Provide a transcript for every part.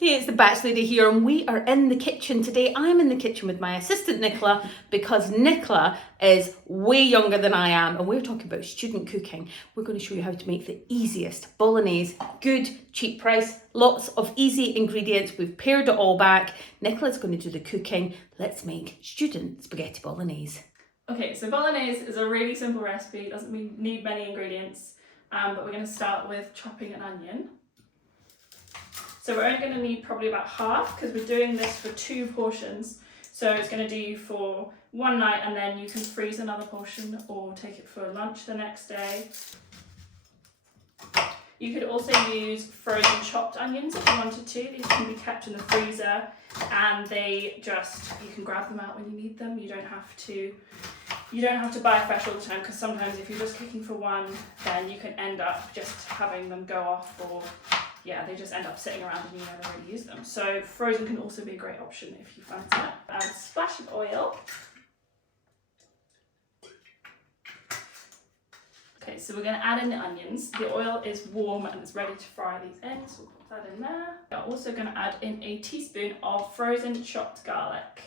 Hey, it's the Batch Lady here, and we are in the kitchen today. I'm in the kitchen with my assistant Nicola because Nicola is way younger than I am, and we're talking about student cooking. We're going to show you how to make the easiest bolognese, good, cheap price, lots of easy ingredients. We've pared it all back. Nicola's going to do the cooking. Let's make student spaghetti bolognese. Okay, so bolognese is a really simple recipe. It doesn't need many ingredients, but we're going to start with chopping an onion. So we're only going to need probably about half because we're doing this for 2 portions. So it's going to do for one night, and then you can freeze another portion or take it for lunch the next day. You could also use frozen chopped onions if you wanted to. These can be kept in the freezer, and you can grab them out when you need them. You don't have to buy fresh all the time, because sometimes if you're just cooking for one, then you can end up just having them go off, or they just end up sitting around and you never really use them. So frozen can also be a great option if you fancy it. Add a splash of oil. Okay, so we're going to add in the onions. The oil is warm and it's ready to fry these in, so we'll put that in there. We're also going to add in a teaspoon of frozen chopped garlic.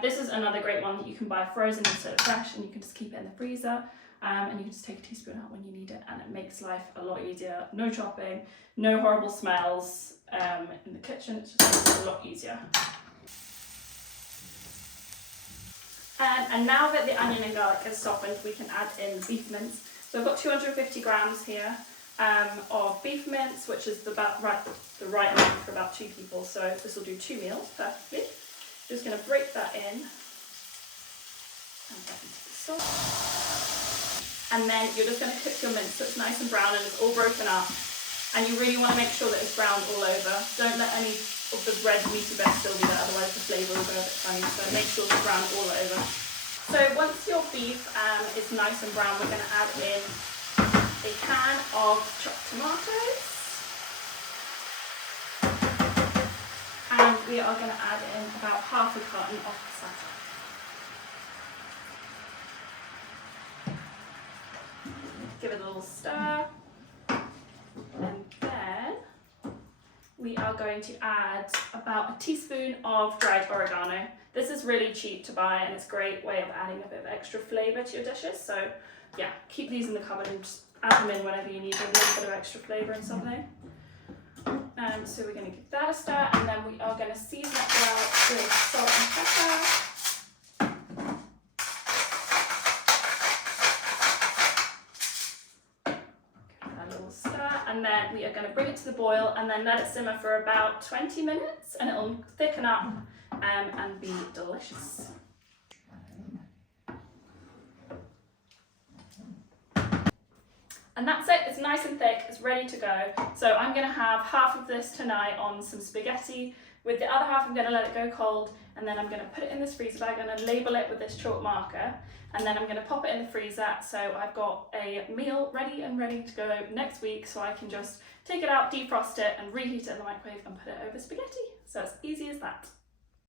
This is another great one that you can buy frozen instead of fresh, and you can just keep it in the freezer, and you can just take a teaspoon out when you need it, and it makes life a lot easier. No chopping, no horrible smells in the kitchen. It just makes it a lot easier. And now that the onion and garlic has softened, we can add in beef mince. So I've got 250 grams here of beef mince, which is the right amount for about 2 people. So this will do 2 meals perfectly. Just going to break that in. And then you're just going to cook your mince so it's nice and brown and it's all broken up. And you really want to make sure that it's browned all over. Don't let any of the red meaty bits still be there, otherwise the flavour will go a bit funny. So make sure it's browned all over. So once your beef is nice and brown, we're going to add in a can of chopped tomatoes. And we are going to add in about half a carton of passata. Give it a little stir. And then we are going to add about a teaspoon of dried oregano. This is really cheap to buy, and it's a great way of adding a bit of extra flavour to your dishes. So yeah, keep these in the cupboard and just add them in whenever you need a little bit of extra flavour and something. So we're going to give that a stir, and then we are going to season it well with salt and pepper. Give that a little stir, and then we are going to bring it to the boil and then let it simmer for about 20 minutes, and it'll thicken up and be delicious. And that's it, it's nice and thick, it's ready to go. So I'm going to have half of this tonight on some spaghetti. With the other half I'm going to let it go cold, and then I'm going to put it in this freezer bag. I'm going to label it with this chalk marker, and then I'm going to pop it in the freezer. So I've got a meal ready to go next week, so I can just take it out, defrost it and reheat it in the microwave and put it over spaghetti. So it's easy as that.